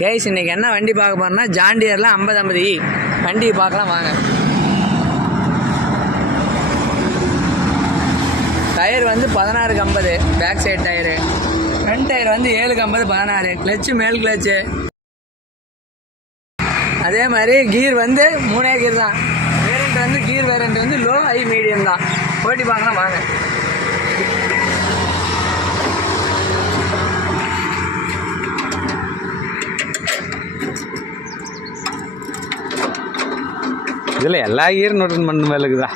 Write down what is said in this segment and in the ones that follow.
Case இன்னைக்கு என்ன வண்டி பார்க்க போறோம்னா ஜான் டியர்ல 5050 வண்டி பார்க்கலாம் வாங்க. டயர் வந்து 1650 back side tyre, front tyre வந்து 750 16, கிளச்சு மேல் கிளச்சு. அதே மாதிரி கீர் வந்து 3 கீர் தான். வேரியண்ட் வந்து கீர் வேரியண்ட் வந்து லோ ஹை மீடியம் தான். ஓட்டி பார்க்கலாம் வாங்க. இதில் எல்லா கீரும் நோட் பண்ண மேலே இருக்குதா?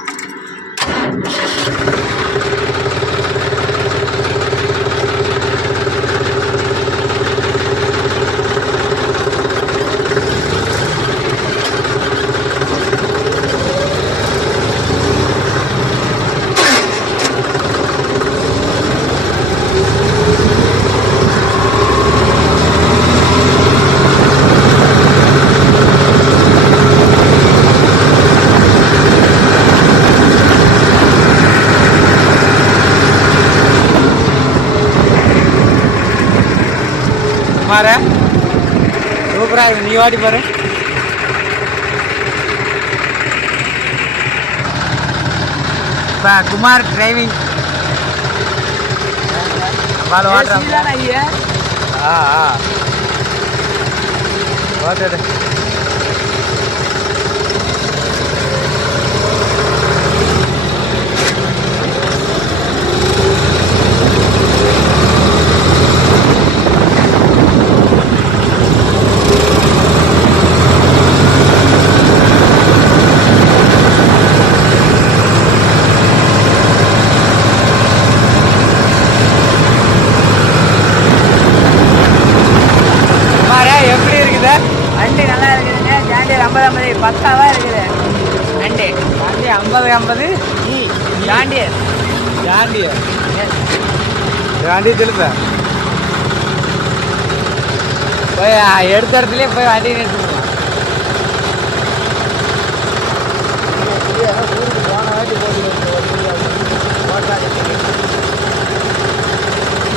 சூப்பரா இருக்கு. நீ வாடி பாரு. குமார் டிரைவிங் ஓட்டு. வண்டி நல்லா இருக்குதுங்க. ஜாண்டியர் 5050 பக்காவா இருக்குது. வண்டி 5050 ஜாண்டியர் திருப்ப போய் எடுத்த இடத்துலயே போய் வண்டி நிறுத்திக்கலாம்.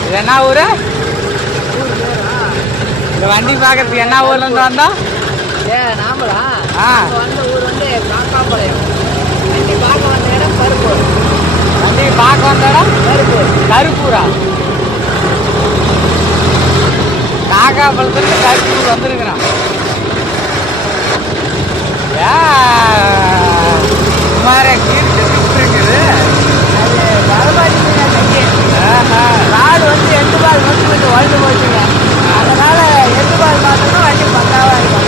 இது என்ன ஊரு? இந்த வண்டி பார்க்கறதுக்கு என்ன ஊர்ல இருந்து வந்தோம்? நாமளா வந்த ஊர் வந்து காக்காபாளையம். வண்டி பார்க்க வந்த இடம் கருப்பூர். வண்டி பார்க்க வந்த இடம் கருப்பூரா? காக்காபாளையத்துல கருப்பூர் வந்துருக்குறான். சுமார கீர்த்து இருக்குது. ராடு வந்து 8 பால் மட்டும் கொஞ்சம் வளர்ந்து போச்சுங்க. அதனால 8 பால் மாத்திரம் வண்டி பக்காவா இருக்கும்.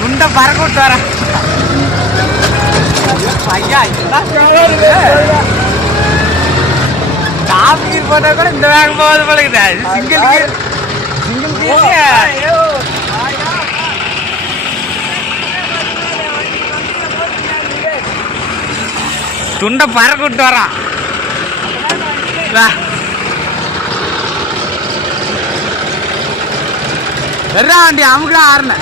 துண்ட பறக்க விட்டு வர டாப் கீர் போட்டா கூட இந்த வேகம் போவது பழகுது. சிங்கிள் கீர் துண்ட பறக்க விட்டு வரான். வெறா வண்டி அமுக்கா ஆறுன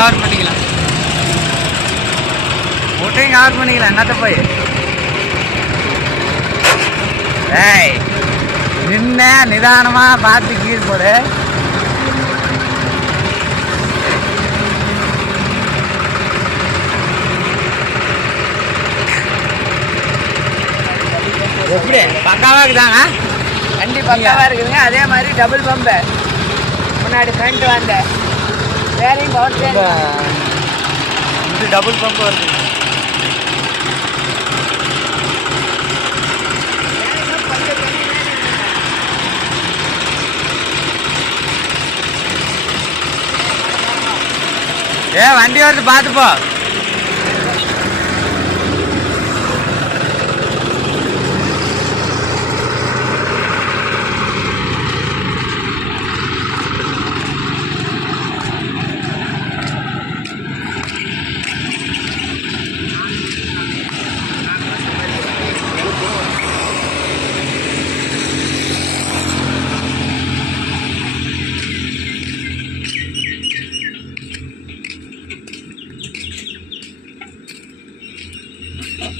கவர் பண்ணிக்கலாம், மூட்டையும் கவர் பண்ணிக்கலாம். என்னத்த போய் ஏய் நின்ன நிதானமா பார்த்து கீழ் போடு. எப்படி பக்காவா இருக்குதாங்க வண்டி பக்காவாக இருக்குதுங்க. அதே மாதிரி டபுள் பம்பு முன்னாடி ஃப்ரண்ட் வந்த வேறையும் பவர் இது டபுள் பம்ப் வருது. வண்டி வருது பார்த்து போ.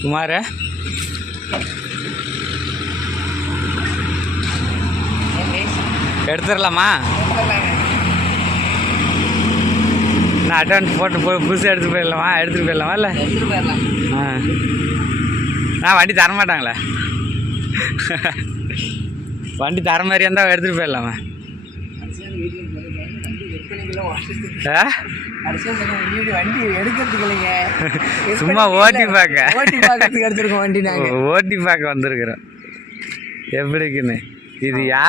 குமார் எடுத்துடலாமா? நான் அட்வான்ஸ் போட்டு புதுசாக எடுத்துகிட்டு போயிடலாமா? எடுத்துகிட்டு போயிடலாமா? இல்லை எடுத்துகிட்டு போயிடலாம். வண்டி தரமாட்டாங்களே. வண்டி தர மாதிரி இருந்தால் எடுத்துகிட்டு போயிடலாமா? வண்டி எடுக்கிறதுக்கு இல்லைங்க, சும்மா ஓட்டி பார்க்க, ஓட்டி பார்க்கறதுக்கு எடுத்துருக்கோம் வண்டி. நாங்கள் ஓட்டி பார்க்க வந்திருக்கிறோம் எப்படிக்குன்னு. இது யார்